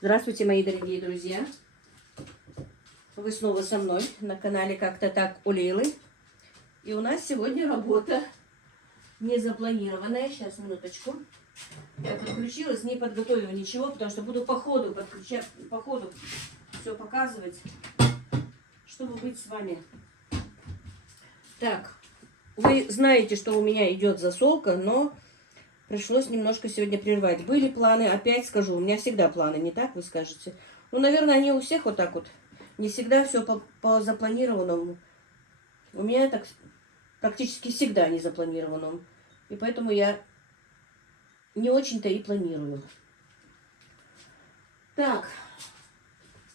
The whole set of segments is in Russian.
Здравствуйте, мои дорогие друзья. Вы снова со мной на канале Как-то так у Лейлы. И у нас сегодня работа незапланированная. Сейчас, минуточку. Я подключилась, не подготовила ничего, потому что буду по ходу подключать, по ходу все показывать, чтобы быть с вами. Так, вы знаете, что у меня идет засолка, но пришлось немножко сегодня прервать. Были планы, опять скажу, у меня всегда планы, не так вы скажете? Ну, наверное, они у всех вот так вот. Не всегда все по запланированному. У меня так практически всегда не запланированном. И поэтому я не очень-то и планирую. Так,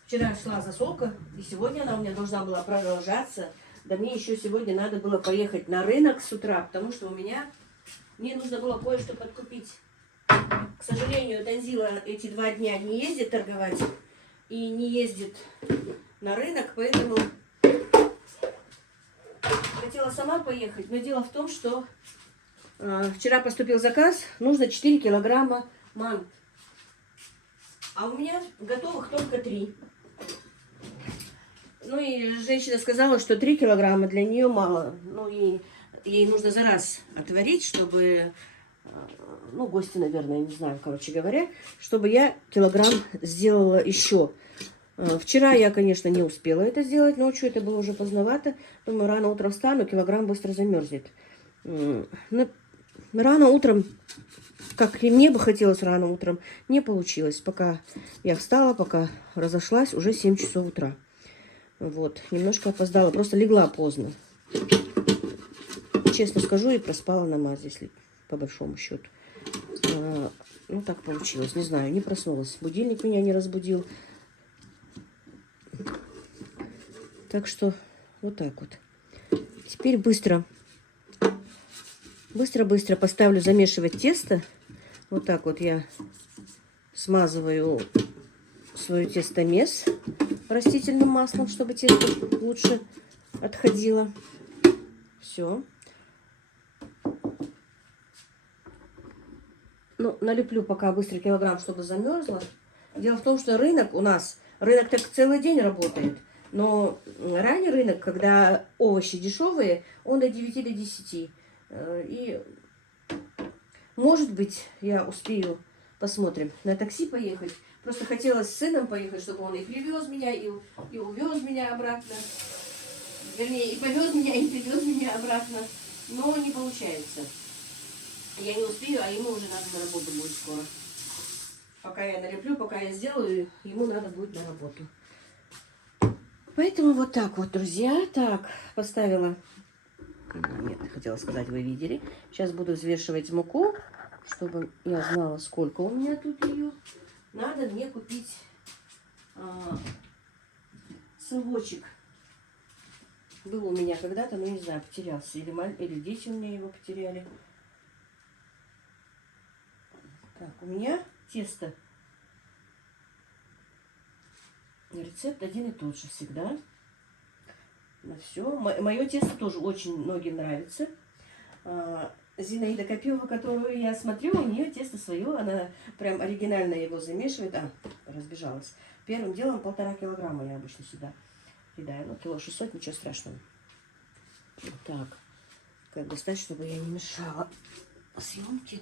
вчера шла засолка, и сегодня она у меня должна была продолжаться. Да мне еще сегодня надо было поехать на рынок с утра, потому что мне нужно было кое-что подкупить. К сожалению, Танзила эти 2 дня не ездит торговать и не ездит на рынок, поэтому хотела сама поехать. Но дело в том, что вчера поступил заказ, нужно 4 килограмма манго. А у меня готовых только 3. Ну и женщина сказала, что 3 килограмма для нее мало. Ну и ей нужно за раз отварить, чтобы, ну, гости, наверное, не знаю, короче говоря, чтобы я килограмм сделала еще. Вчера я, конечно, не успела это сделать ночью, это было уже поздновато. Думаю, рано утром встану, килограмм быстро замерзнет. Рано утром, как и мне бы хотелось рано утром, не получилось. Пока я встала, пока разошлась, уже 7 часов утра. Вот, немножко опоздала, просто легла поздно. Честно скажу, и проспала намаз, если по большому счету. Ну, так получилось, не знаю, не проснулась. Будильник меня не разбудил. Так что вот так вот. Теперь быстро поставлю замешивать тесто. Вот так вот я смазываю свое тестомес растительным маслом, чтобы тесто лучше отходило. Все. Ну, налеплю пока быстро килограмм, чтобы замерзло. Дело в том, что рынок у нас, рынок так целый день работает. Но ранний рынок, когда овощи дешевые, он до 9 до 10. И, может быть, я успею, посмотрим, на такси поехать. Просто хотела с сыном поехать, чтобы он и привез меня, и увез меня обратно. Вернее, и повез меня, и привез меня обратно. Но не получается. Я не успею, а ему уже надо на работу будет скоро. Пока я налеплю, пока я сделаю, ему надо будет на работу. Поэтому вот так вот, друзья. Так, поставила... Нет, хотела сказать, вы видели. Сейчас буду взвешивать муку, чтобы я знала, сколько у меня тут ее. Надо мне купить совочек. Был у меня когда-то, но не знаю, потерялся. Или дети у меня его потеряли. Так, у меня тесто. Рецепт один и тот же всегда. На все. Мое тесто тоже очень многим нравится. Зинаида Копилова, которую я смотрю, у нее тесто свое. Она прям оригинально его замешивает. Разбежалась. Первым делом 1,5 килограмма я обычно сюда кидаю. Ну, кило 600, ничего страшного. Вот так. Как достать, чтобы я не мешала съемки.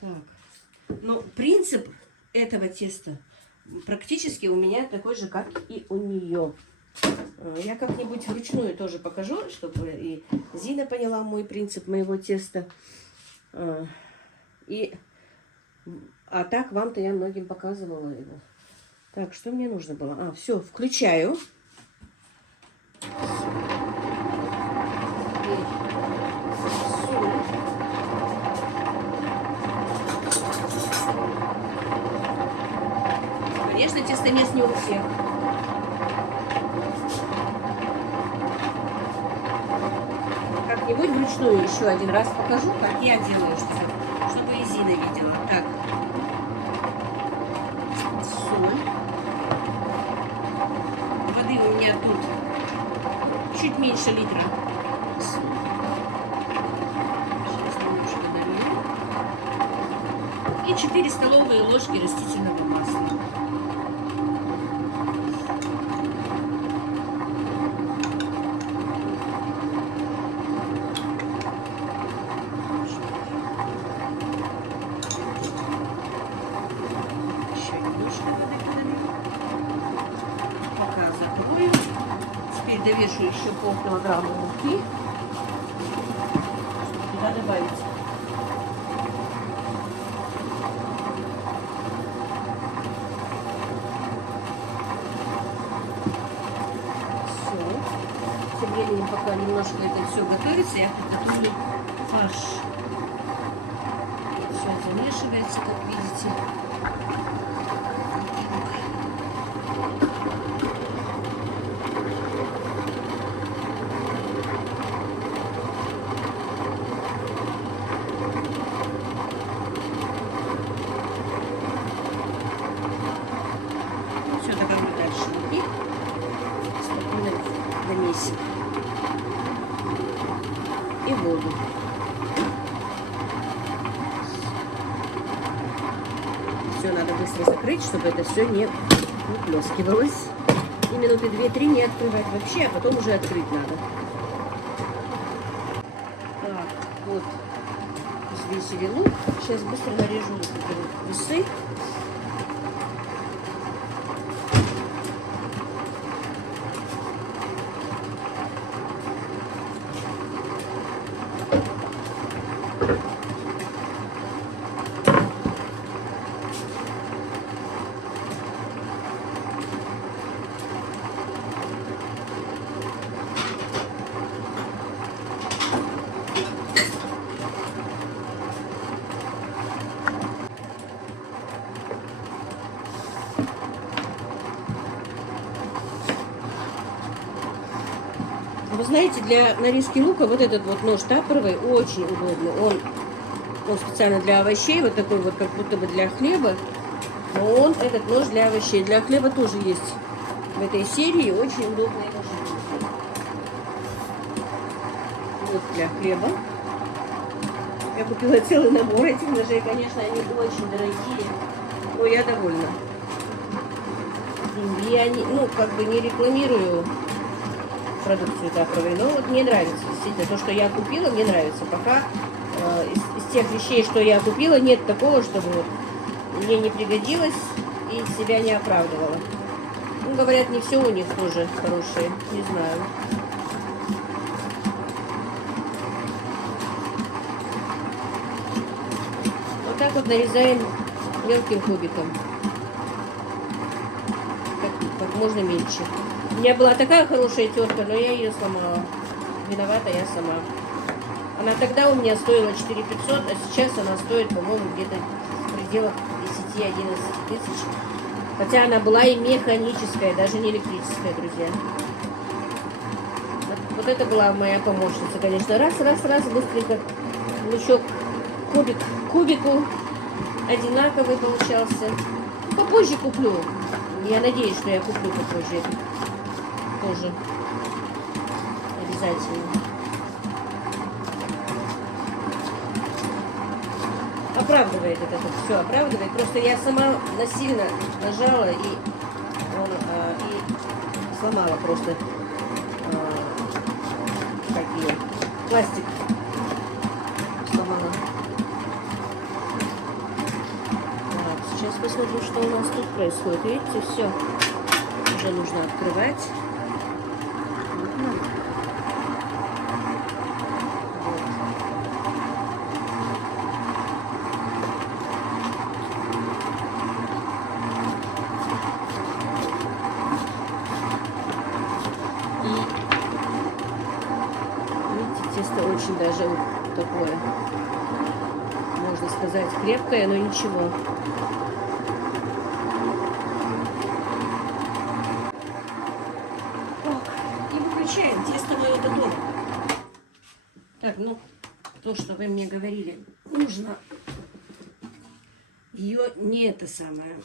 Так, ну, принцип этого теста практически у меня такой же, как и у нее. Я как-нибудь вручную тоже покажу, чтобы и Зина поняла мой принцип моего теста. А так вам-то я многим показывала его. Так, что мне нужно было? Все, включаю. Конечно, тестомес не у всех. Как-нибудь вручную еще один раз покажу, как я делаю, чтобы и Зина видела. Так. чуть меньше литра. Сейчас немножко долью. И 4 столовые ложки растительного масла. Теперь довешу еще полкилограмма муки. Туда добавить. Все. Тем временем, пока немножко это все готовится, я приготовлю фарш. Все замешивается, как видите. И воду. Все надо быстро закрыть, чтобы это все не выплескивалось. И минуты 2-3 не открывать вообще, а потом уже открыть надо. Так, вот взвесили лук. Сейчас быстро нарежу весы. Вы знаете, для нарезки лука вот этот вот нож тапоровый очень удобный. Он специально для овощей, вот такой вот, как будто бы для хлеба. Но он, этот нож для овощей, для хлеба тоже есть в этой серии. Очень удобные ножи. Вот для хлеба. Я купила целый набор этих ножей. Конечно, они очень дорогие, но я довольна. Я не, как бы не рекламирую продукцию тапоровой, но вот мне нравится, действительно, то, что я купила, мне нравится. Пока из тех вещей, что я купила, нет такого, чтобы вот мне не пригодилось и себя не оправдывало. Ну, говорят, не все у них тоже хорошее, не знаю. Вот так вот нарезаем мелким кубиком, как можно меньше. У меня была такая хорошая терка, но я ее сломала. Виновата я сама. Она тогда у меня стоила 4500, а сейчас она стоит, по-моему, где-то в пределах 10-11 тысяч. Хотя она была и механическая, даже не электрическая, друзья. Вот это была моя помощница, конечно. Раз, быстренько. Лучок кубик к кубику одинаковый получался. Попозже куплю. Я надеюсь, что я куплю попозже. Тоже обязательно. Оправдывает это все, оправдывает. Просто я сама насильно нажала и сломала просто такие пластик сломала. Так, сейчас посмотрим, что у нас тут происходит. Видите, все уже нужно открывать. Тесто очень даже такое, можно сказать, крепкое, но ничего. Так, и выключаем. Тесто мое готово. Так, ну, то, что вы мне говорили, нужно ее не это самое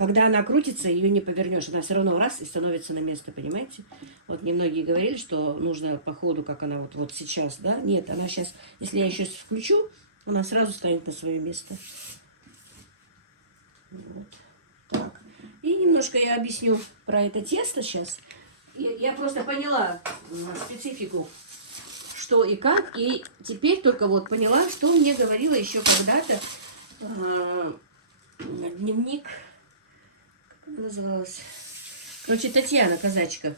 когда она крутится, ее не повернешь. Она все равно раз и становится на место, понимаете? Вот немногие говорили, что нужно по ходу, как она вот сейчас, да? Нет, она сейчас, если я еще включу, она сразу станет на свое место. Вот. Так. И немножко я объясню про это тесто сейчас. Я просто поняла специфику, что и как. И теперь только вот поняла, что мне говорила еще когда-то дневник, как это называлось? Короче, Татьяна Казачка.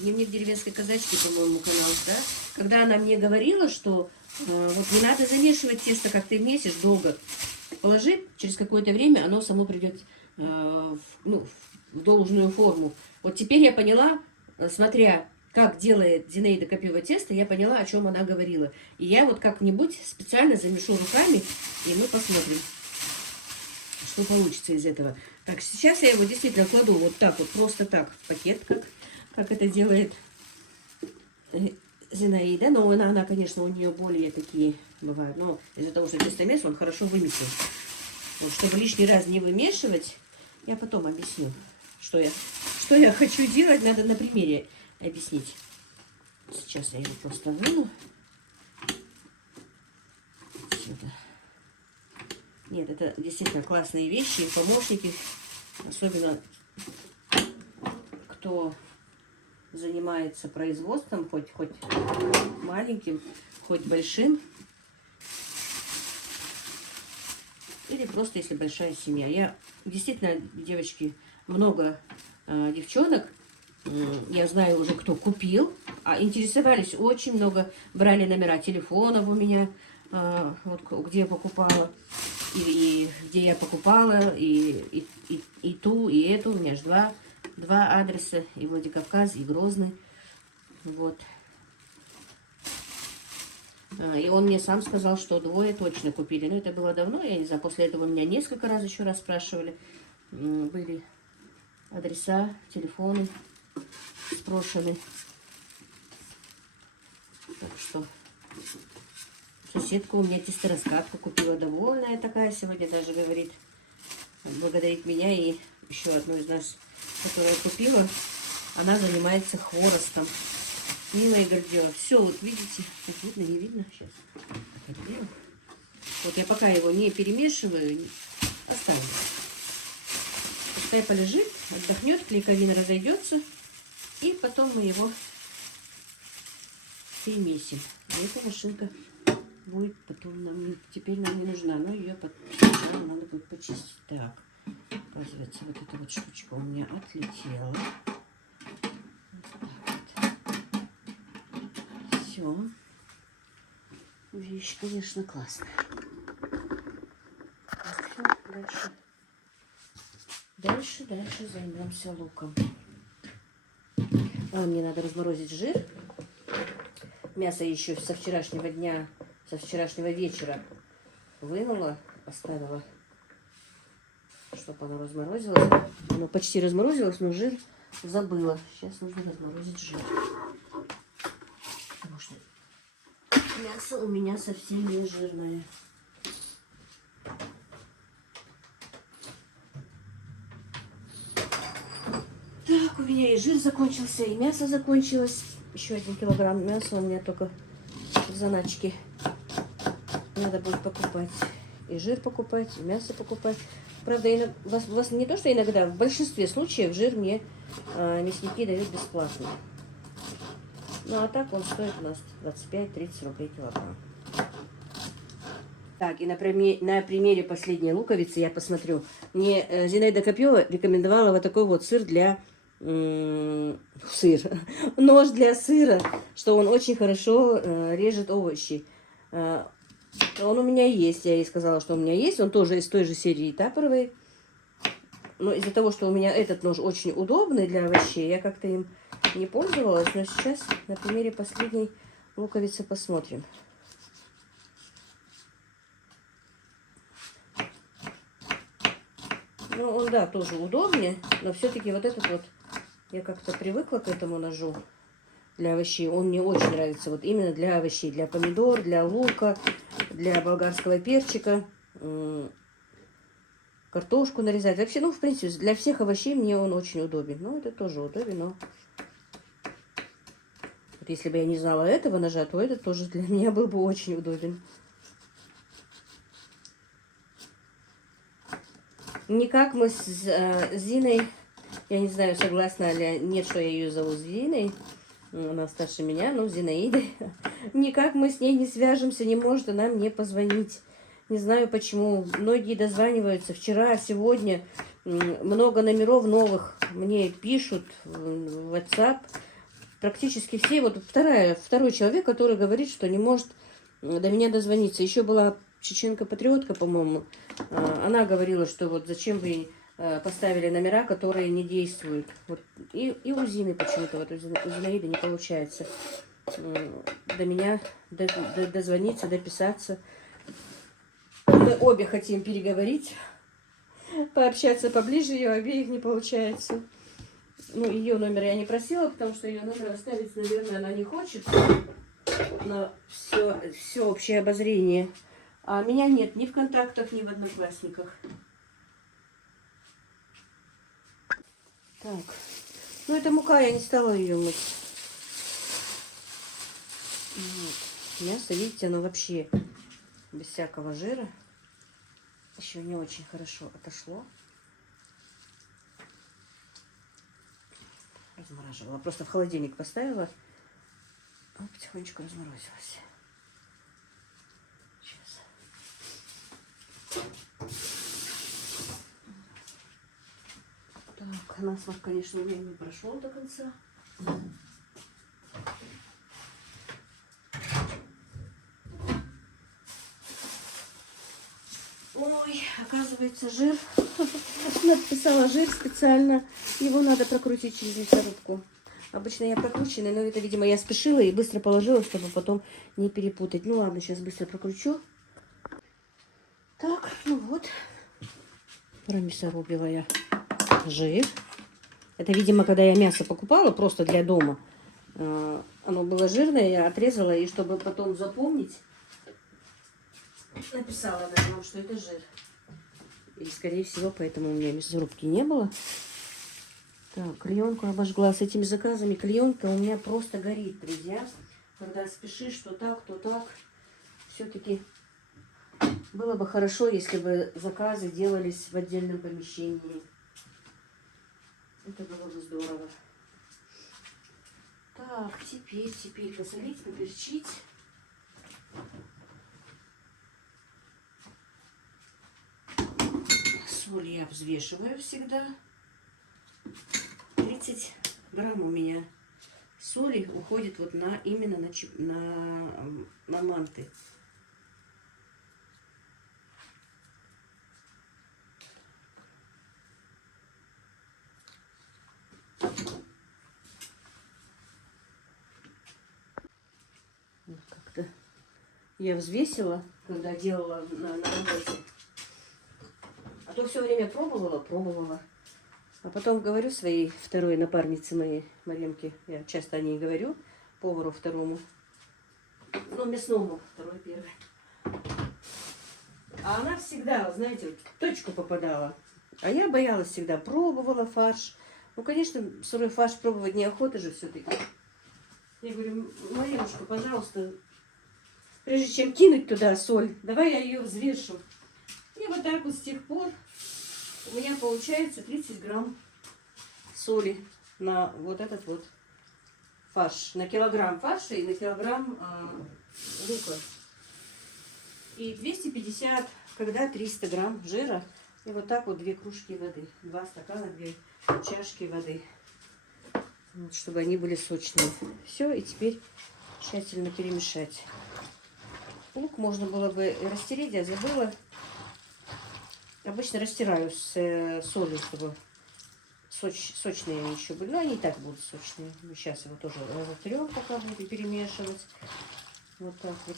Дневник деревенской казачки, по-моему, канал, да? Когда она мне говорила, что вот не надо замешивать тесто, как ты месишь, долго. Положи, через какое-то время оно само придет в должную форму. Вот теперь я поняла, смотря как делает Зинаида Копьева тесто, я поняла, о чем она говорила. И я вот как-нибудь специально замешу руками, и мы посмотрим, что получится из этого. Так, сейчас я его действительно кладу вот так вот, просто так, в пакет, как это делает Зинаида. Но она, конечно, у нее более такие бывают. Но из-за того, что тестомес, он хорошо вымесил. Вот, чтобы лишний раз не вымешивать, я потом объясню, что я хочу делать. Надо на примере объяснить. Сейчас я его просто выну. Сюда. Нет, это действительно классные вещи, помощники. Особенно кто занимается производством, хоть маленьким, хоть большим. Или просто если большая семья. Я действительно, девочки, много девчонок, я знаю уже, кто купил, интересовались очень много, брали номера телефонов у меня, вот где я покупала, и где я покупала, и ту, и эту. У меня же два адреса, и Владикавказ, и Грозный. Вот. И он мне сам сказал, что 2 точно купили. Но это было давно, я не знаю. После этого меня несколько раз еще раз спрашивали. Были адреса, телефоны спрошены. Так что соседка у меня тесто-раскатку купила, довольная такая сегодня, даже говорит, благодарит меня. И еще одну из нас, которую я купила, она занимается хворостом. Милая Гордеева. Все, вот видите, так видно, не видно сейчас. Вот я пока его не перемешиваю, оставлю. Пускай полежит, отдохнет, клейковина разойдется, и потом мы его перемесим. И эта машинка будет потом теперь нам не нужна, но ее сначала надо будет почистить. Так, оказывается, вот эта вот штучка у меня отлетела. Все. Вещь, конечно, классная. Так, все, дальше займемся луком. Мне надо разморозить жир. Мясо еще со вчерашнего дня, со вчерашнего вечера вынула, оставила, чтобы оно разморозилось. Оно почти разморозилось, но жир забыла. Сейчас нужно разморозить жир. Потому что мясо у меня совсем не жирное. Так, у меня и жир закончился, и мясо закончилось. Еще 1 килограмм мяса у меня только в заначке. Надо будет покупать. И жир покупать, и мясо покупать. Правда, вас не то, что иногда, в большинстве случаев жир мне мясники дают бесплатно. Ну, а так он стоит у нас 25-30 рублей килограмм. Так, и на примере последней луковицы я посмотрю. Мне Зинаида Копьева рекомендовала вот такой вот сыр для... нож для сыра, что он очень хорошо режет овощи. Он у меня есть, я ей сказала, что у меня есть. Он тоже из той же серии тапоровой. Но из-за того, что у меня этот нож очень удобный для овощей, я как-то им не пользовалась. Но сейчас на примере последней луковицы посмотрим. Ну, он, да, тоже удобнее, но все-таки вот этот вот, я как-то привыкла к этому ножу для овощей. Он мне очень нравится, вот именно для овощей, для помидор, для лука, для болгарского перчика. картошку нарезать. Вообще, ну, в принципе, для всех овощей мне он очень удобен. Ну, это тоже удобен, но... Вот если бы я не знала этого ножа, то этот тоже для меня был бы очень удобен. Никак мы с Зиной, я не знаю, согласна ли нет, что я ее зову Зиной, она старше меня, но Зинаидой. Никак мы с ней не свяжемся, не может она мне позвонить. Не знаю почему. Многие дозваниваются. Вчера, сегодня много номеров новых мне пишут в WhatsApp. Практически все. Вот второй человек, который говорит, что не может до меня дозвониться. Еще была чеченка-патриотка, по-моему. Она говорила, что вот зачем вы поставили номера, которые не действуют. Вот. И у Зины почему-то, вот у Зинаиды не получается до меня дозвониться, дописаться. Мы обе хотим переговорить, пообщаться поближе, ее обеих не получается. Ну, ее номер я не просила, потому что ее номер оставить, наверное, она не хочет на все общее обозрение. А меня нет ни в контактах, ни в Одноклассниках. Так, ну это мука, я не стала ее мыть. Вот. Мясо, видите, оно вообще без всякого жира. Еще не очень хорошо отошло. Размораживала. Просто в холодильник поставила. А потихонечку разморозилась. Сейчас. Так, насморк, конечно, у меня не прошел до конца. Ой, оказывается, жир. Написала жир специально. Его надо прокрутить через мясорубку. Обычно я прокрученный, но это, видимо, я спешила и быстро положила, чтобы потом не перепутать. Ну ладно, сейчас быстро прокручу. Так, ну вот. Промясорубила я жир. Это, видимо, когда я мясо покупала просто для дома. Оно было жирное, я отрезала, и чтобы потом запомнить, написала на нем, что это жир. И, скорее всего, поэтому у меня мясорубки не было. Так, клеенку обожгла. С этими заказами клеенка у меня просто горит, друзья. Когда спешишь, то так, то так. Все-таки было бы хорошо, если бы заказы делались в отдельном помещении. Это было бы здорово. Так, теперь посолить, поперчить. Соль я взвешиваю всегда. 30 грамм у меня соли уходит вот именно на манты. Как-то я взвесила, когда делала на работе. А то все время пробовала. А потом говорю своей второй напарнице моей, Маринке, я часто о ней говорю, повару второму, ну, мясному, второй, первый. А она всегда, знаете, вот в точку попадала. А я боялась всегда, пробовала фарш. Ну, конечно, сырой фарш пробовать неохота же все-таки. Я говорю, Маринушка, пожалуйста, прежде чем кинуть туда соль, давай я ее взвешу. И вот так вот с тех пор у меня получается 30 грамм соли на вот этот вот фарш. На килограмм фарша и на килограмм лука. И 250, когда 300 грамм жира. И вот так вот 2 кружки воды. 2 стакана, 2 чашки воды. Вот, чтобы они были сочные. Все, и теперь тщательно перемешать. Лук можно было бы растереть, я забыла. Обычно растираю с солью, чтобы сочные они еще были. Но они и так будут сочные. Сейчас его тоже разотрем, пока будем перемешивать. Вот так вот.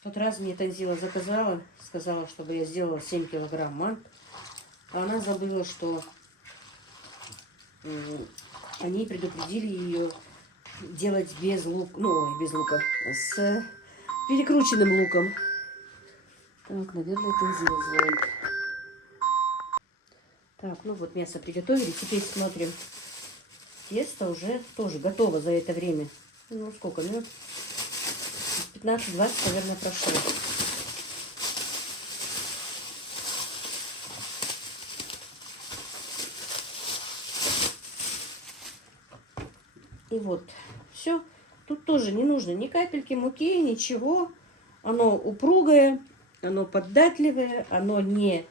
В тот раз мне Танзила заказала, сказала, чтобы я сделала 7 килограмм мант. А она забыла, что они предупредили ее делать без лука, ну, ой, без лука, с перекрученным луком. Так, наверное, тензил звонит. Так, ну вот мясо приготовили. Теперь смотрим. Тесто уже тоже готово за это время. Ну, сколько минут? 15-20, наверное, прошло. И вот, все. Тут тоже не нужно ни капельки муки, ничего. Оно упругое, оно податливое, оно не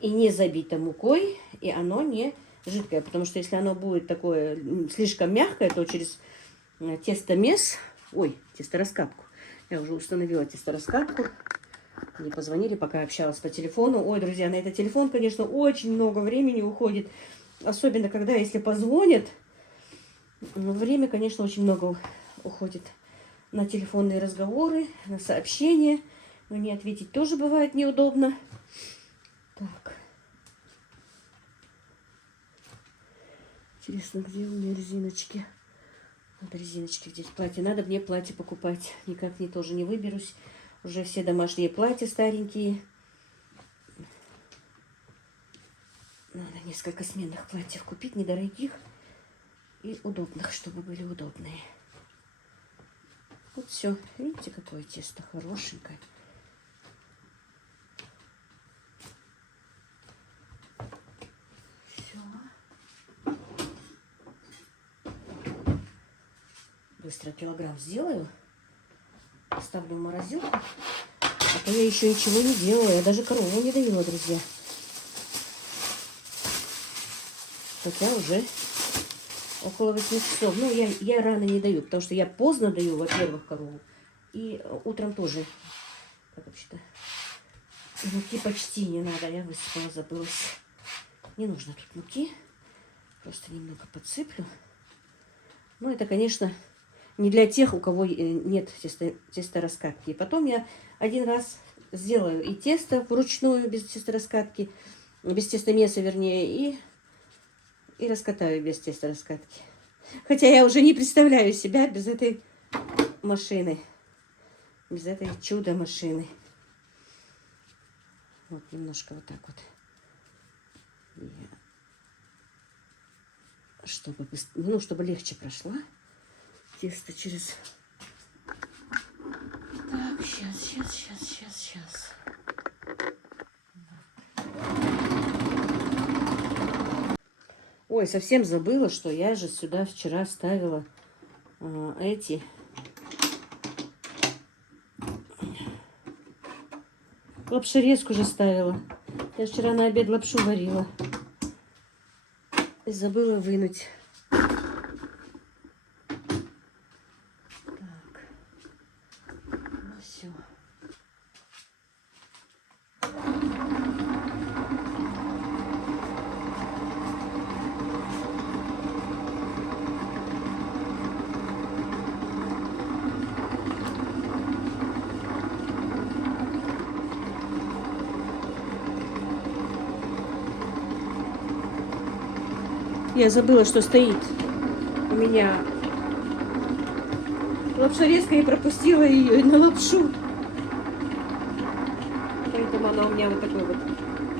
и не забито мукой, и оно не жидкое. Потому что если оно будет такое слишком мягкое, то через тестомес, ой, тестораскатку, я уже установила тестораскатку. Мне позвонили, пока общалась по телефону. Ой, друзья, на этот телефон, конечно, очень много времени уходит. Особенно, когда, если позвонят, время, конечно, очень много уходит на телефонные разговоры, на сообщения. Но не ответить тоже бывает неудобно. Так. Интересно, где у меня резиночки? Надо резиночки здесь платье. Надо мне платье покупать. Никак не тоже не выберусь. Уже все домашние платья старенькие. Надо несколько сменных платьев купить, недорогих и удобных, чтобы были удобные. Вот все. Видите, какое тесто хорошенькое. Быстро килограмм сделаю, поставлю в морозилку, а то я еще ничего не делала, я даже корову не доила, друзья. Хотя уже около 8 часов. Ну, я рано не даю, потому что я поздно даю, во-первых, корову, и утром тоже, как вообще-то, муки почти не надо, я высыпала, забылась. Не нужно тут муки, просто немного подсыплю. Ну, это, конечно, не для тех, у кого нет тестораскатки. Потом я один раз сделаю и тесто вручную, без тестораскатки, без тестомеса, вернее, и раскатаю без тестораскатки. Хотя я уже не представляю себя без этой машины, без этой чудо-машины. Вот немножко вот так вот. Чтобы, ну, чтобы легче прошла тесто через... Так, сейчас. Ой, совсем забыла, что я же сюда вчера ставила эти... Лапшерезку же ставила. Я вчера на обед лапшу варила. И забыла вынуть. Все. Я забыла, что стоит у меня лапшерезка, и пропустила ее на лапшу. Поэтому она у меня вот такой вот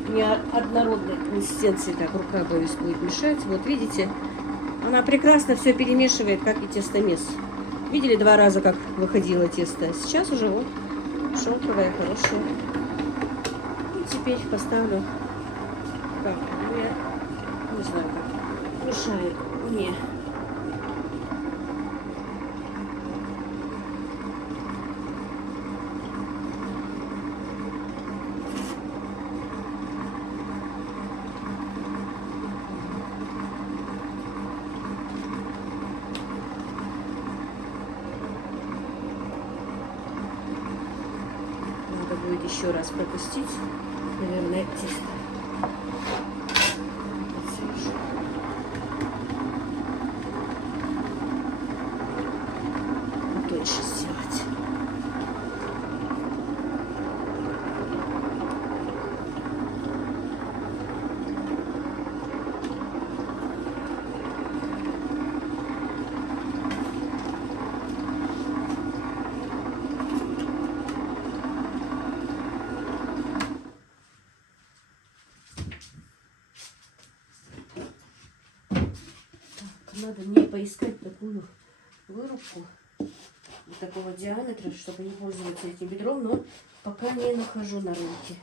неоднородной консистенции. Так, рука, боюсь, будет мешать. Вот видите, она прекрасно все перемешивает, как и тестомес. Видели 2 раза, как выходило тесто? Сейчас уже вот шелковое, хорошее. И теперь поставлю, как, я не знаю, как мешает мне. Надо будет еще раз пропустить, наверное, тесто. Тоньше сделать. Надо мне поискать такую вырубку вот такого диаметра, чтобы не пользоваться этим бедром, но пока не нахожу на рынке.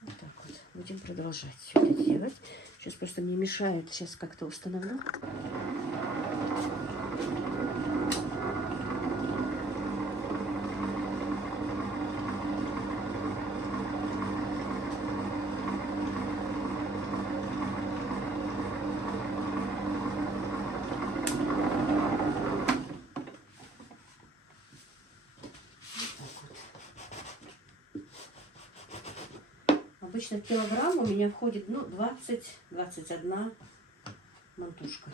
Вот так вот. Будем продолжать все это делать. Сейчас просто мне мешает. Сейчас как-то установлю. Обычно в килограмм у меня входит, ну, 20-21 мантушка.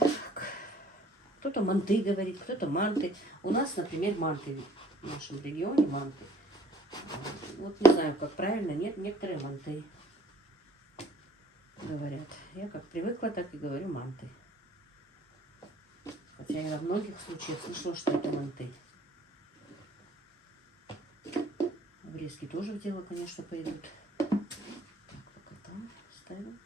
Так. Кто-то манты говорит, кто-то манты. У нас, например, манты. В нашем регионе манты. Вот не знаю, как правильно. Нет, некоторые манты говорят. Я как привыкла, так и говорю манты. Хотя я во многих случаях слышала, что это манты. Обрезки тоже в дело, конечно, пойдут. Так, пока там ставим.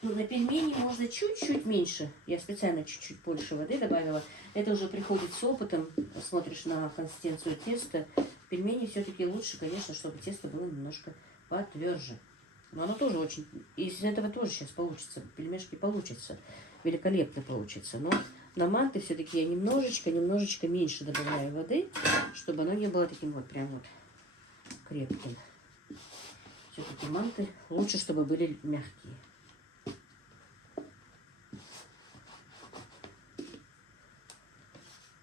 Ну, на пельмени можно чуть-чуть меньше. Я специально чуть-чуть больше воды добавила. Это уже приходит с опытом. Смотришь на консистенцию теста. Пельмени все-таки лучше, конечно, чтобы тесто было немножко потверже. Но оно тоже очень... Из этого тоже сейчас получится. Пельмешки получатся. Великолепно получится. Но на манты все-таки я немножечко меньше добавляю воды, чтобы оно не было таким вот прям вот крепким. Все-таки манты лучше, чтобы были мягкие.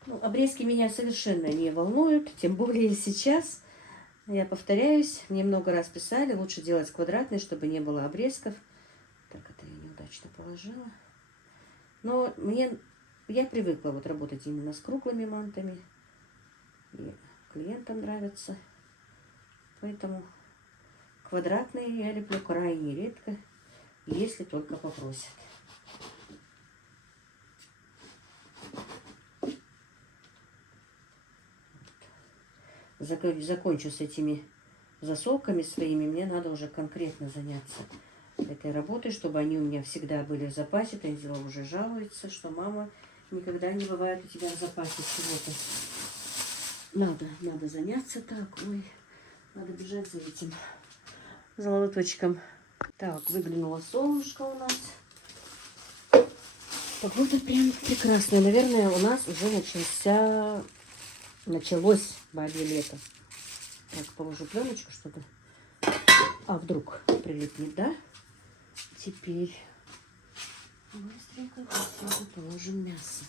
Ну, обрезки меня совершенно не волнуют, тем более сейчас. Я повторяюсь, мне много раз писали, лучше делать квадратный, чтобы не было обрезков. Так, это я неудачно положила. Но я привыкла вот работать именно с круглыми мантами. И клиентам нравится. Поэтому квадратные я леплю крайне редко, если только попросят. Закончу с этими засолками своими, мне надо уже конкретно заняться этой работой, чтобы они у меня всегда были в запасе. Танзила уже жалуется, что мама, никогда не бывает у тебя в запасе чего-то. Надо заняться так. Ой, надо бежать за этим золоточком. Так, выглянуло солнышко у нас. Погода прям прекрасная. Наверное, у нас уже началось бабье лето. Так, положу пленочку, чтобы... А вдруг прилипнет, да? Теперь быстренько отсюда положим мясо.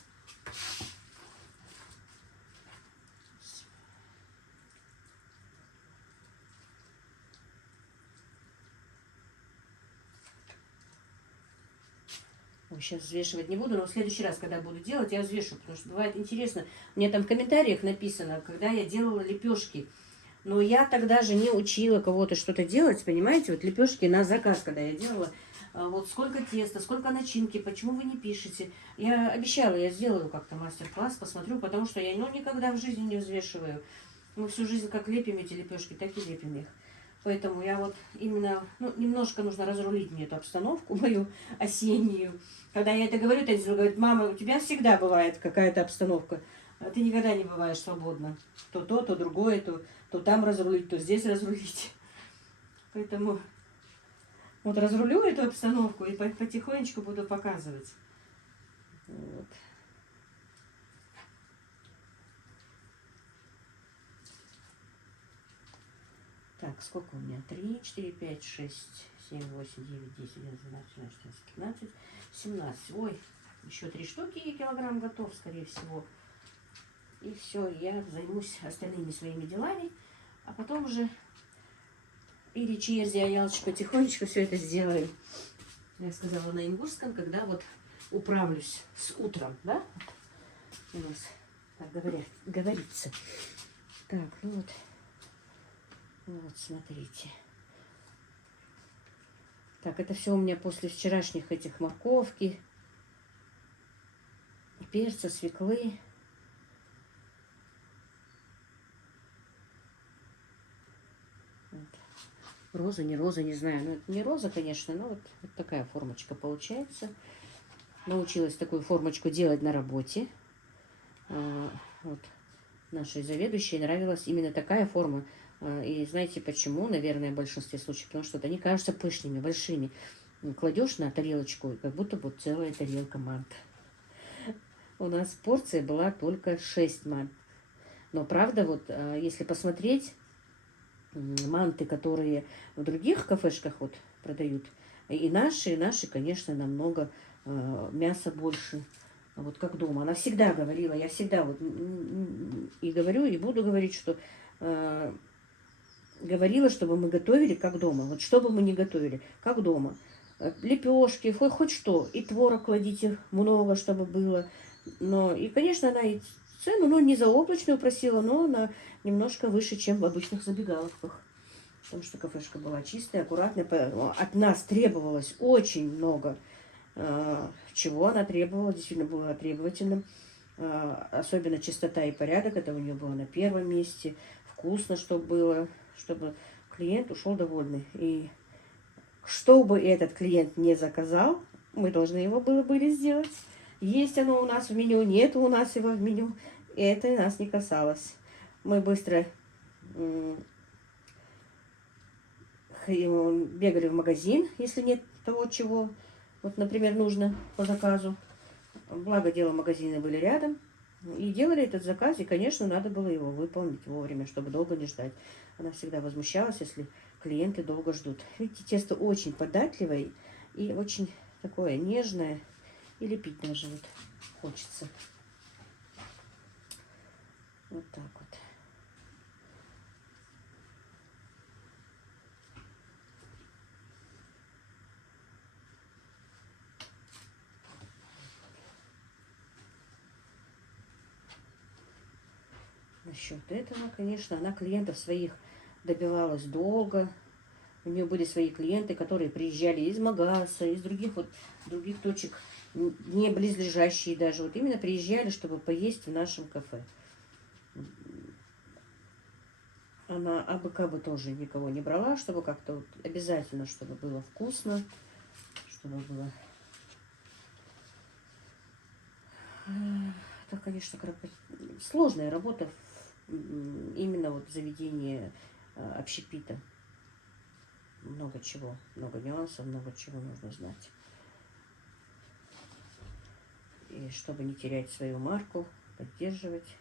Сейчас взвешивать не буду, но в следующий раз, когда буду делать, я взвешу, потому что бывает интересно. У меня там в комментариях написано, когда я делала лепешки. Но я тогда же не учила кого-то что-то делать, понимаете? Вот лепешки на заказ, когда я делала. Вот сколько теста, сколько начинки, почему вы не пишете? Я обещала, я сделаю как-то мастер-класс, посмотрю, потому что я никогда в жизни не взвешиваю. Мы всю жизнь как лепим эти лепешки, так и лепим их. Поэтому я вот именно, немножко нужно разрулить мне эту обстановку мою осеннюю. Когда я это говорю, Танзила говорит: мама, у тебя всегда бывает какая-то обстановка. А ты никогда не бываешь свободна. То, то другое, то там разрулить, то здесь разрулить. Поэтому вот разрулю эту обстановку и потихонечку буду показывать. Вот. Так, сколько у меня? 3, 4, 5, 6, 7, 8, 9, 10, 11, 12, 13, 14, 15, 17. Ой, еще 3 штуки и килограмм готов, скорее всего. И все, я займусь остальными своими делами. А потом уже или Черзи, а Ялочка потихонечку все это сделаем. Я сказала на ингушском, когда вот управлюсь с утром, да? У нас так говорится. Так, ну вот. Вот, смотрите. Так, это все у меня после вчерашних этих морковки, перца, свеклы. Вот. Роза, не знаю. Ну, это не роза, конечно, но вот такая формочка получается. Научилась такую формочку делать на работе. Вот. Нашей заведующей нравилась именно такая форма. И знаете почему? Наверное, в большинстве случаев. Потому что они кажутся пышными, большими. Кладешь на тарелочку, как будто вот целая тарелка мант. У нас порция была только 6 мант. Но правда, вот если посмотреть манты, которые в других кафешках вот продают, и наши, конечно, намного мяса больше. Вот как дома. Она всегда говорила, я всегда вот и говорю, и буду говорить, что говорила, чтобы мы готовили как дома. Вот что бы мы ни готовили, как дома. Лепешки, хоть что. И творог кладите много, чтобы было. Но, и, конечно, она и цену, ну, не заоблачную просила, но она немножко выше, чем в обычных забегаловках. Потому что кафешка была чистая, аккуратная. От нас требовалось очень много. Чего она требовала, действительно была требовательным. Особенно чистота и порядок, это у нее было на первом месте. Вкусно, чтобы было, чтобы клиент ушел довольный. И что бы этот клиент не заказал, мы должны его были сделать. Есть оно у нас в меню, нет у нас его в меню. И это нас не касалось. Мы быстро бегали в магазин, если нет того, чего, вот, например, нужно по заказу. Благо дело, магазины были рядом. И делали этот заказ, и, конечно, надо было его выполнить вовремя, чтобы долго не ждать. Она всегда возмущалась, если клиенты долго ждут. Видите, тесто очень податливое и очень такое нежное. И лепить даже вот хочется. Вот так вот. Насчет этого, конечно, она клиентов своих добивалась долго. У нее были свои клиенты, которые приезжали из Магаса, из других точек, не близлежащие даже. Вот именно приезжали, чтобы поесть в нашем кафе. Она абы-кабы тоже никого не брала, чтобы как-то вот обязательно, чтобы было вкусно, чтобы было... Это, конечно, сложная работа именно вот в заведении общепита. Много чего, много нюансов, много чего нужно знать. И чтобы не терять свою марку, поддерживать.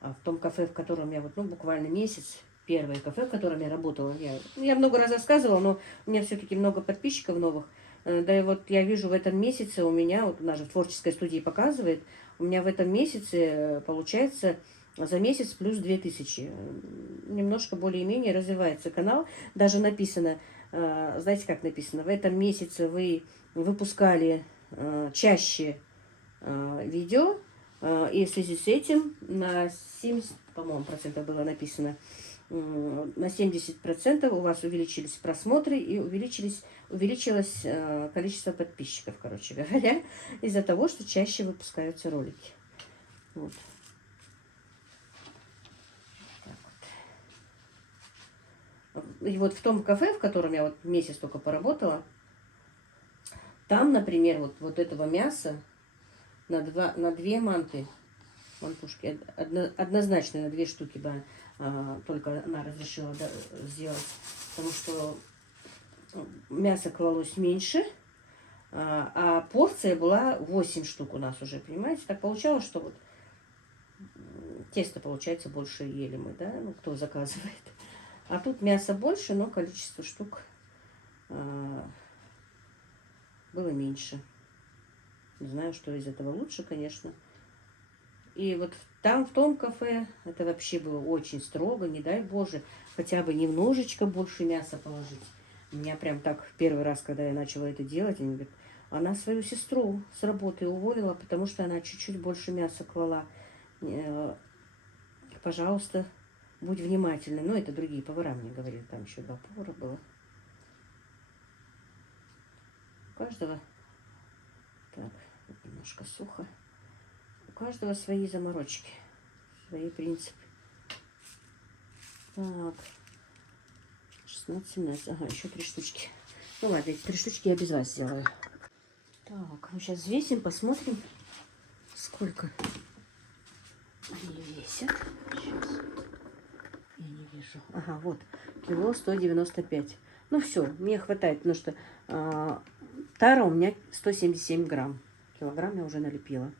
А в том кафе, в котором я вот, ну, буквально месяц, первое кафе, в котором я работала, я много раз рассказывала, но у меня все-таки много подписчиков новых. Да и вот я вижу в этом месяце у меня, вот у нас же в творческой студии показывает, у меня в этом месяце получается за месяц плюс 2000. Немножко более-менее развивается канал. Даже написано, знаете, как написано, в этом месяце вы выпускали чаще видео, и в связи с этим на 70, по-моему, процентов было написано, на 70% у вас увеличились просмотры и увеличилось количество подписчиков, короче говоря, из-за того, что чаще выпускаются ролики. Вот. И вот в том кафе, в котором я вот месяц только поработала, там, например, вот этого мяса на 2 манты, мантушки, однозначно на 2 штуки бы только она разрешила сделать, потому что мясо клалось меньше, а порция была 8 штук у нас уже, понимаете? Так получалось, что вот тесто, получается, больше ели мы, да, ну, кто заказывает. А тут мяса больше, но количество штук было меньше. Не знаю, что из этого лучше, конечно. И вот там, в том кафе, это вообще было очень строго, не дай Боже, хотя бы немножечко больше мяса положить. Меня прям так первый раз, когда я начала это делать, они говорят, она свою сестру с работы уволила, потому что она чуть-чуть больше мяса клала. Пожалуйста, Будь внимательны. Ну, это другие повара мне говорили. Там еще 2 повара было. У каждого... Так, немножко сухо. У каждого свои заморочки. Свои принципы. Так. 16-17. Ага, еще 3 штучки. Ну ладно, эти 3 штучки я без вас сделаю. Так, ну сейчас взвесим, посмотрим, сколько они весят. Сейчас. Я не вижу. Ага, вот. Кило 195. Ну все, мне хватает, потому что тара у меня 177 грамм. Килограмм я уже налепила.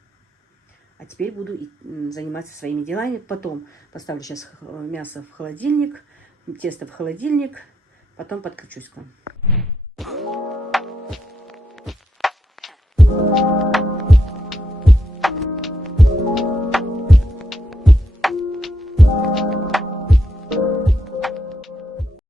А теперь буду заниматься своими делами. Потом поставлю сейчас мясо в холодильник, тесто в холодильник. Потом подключусь к вам.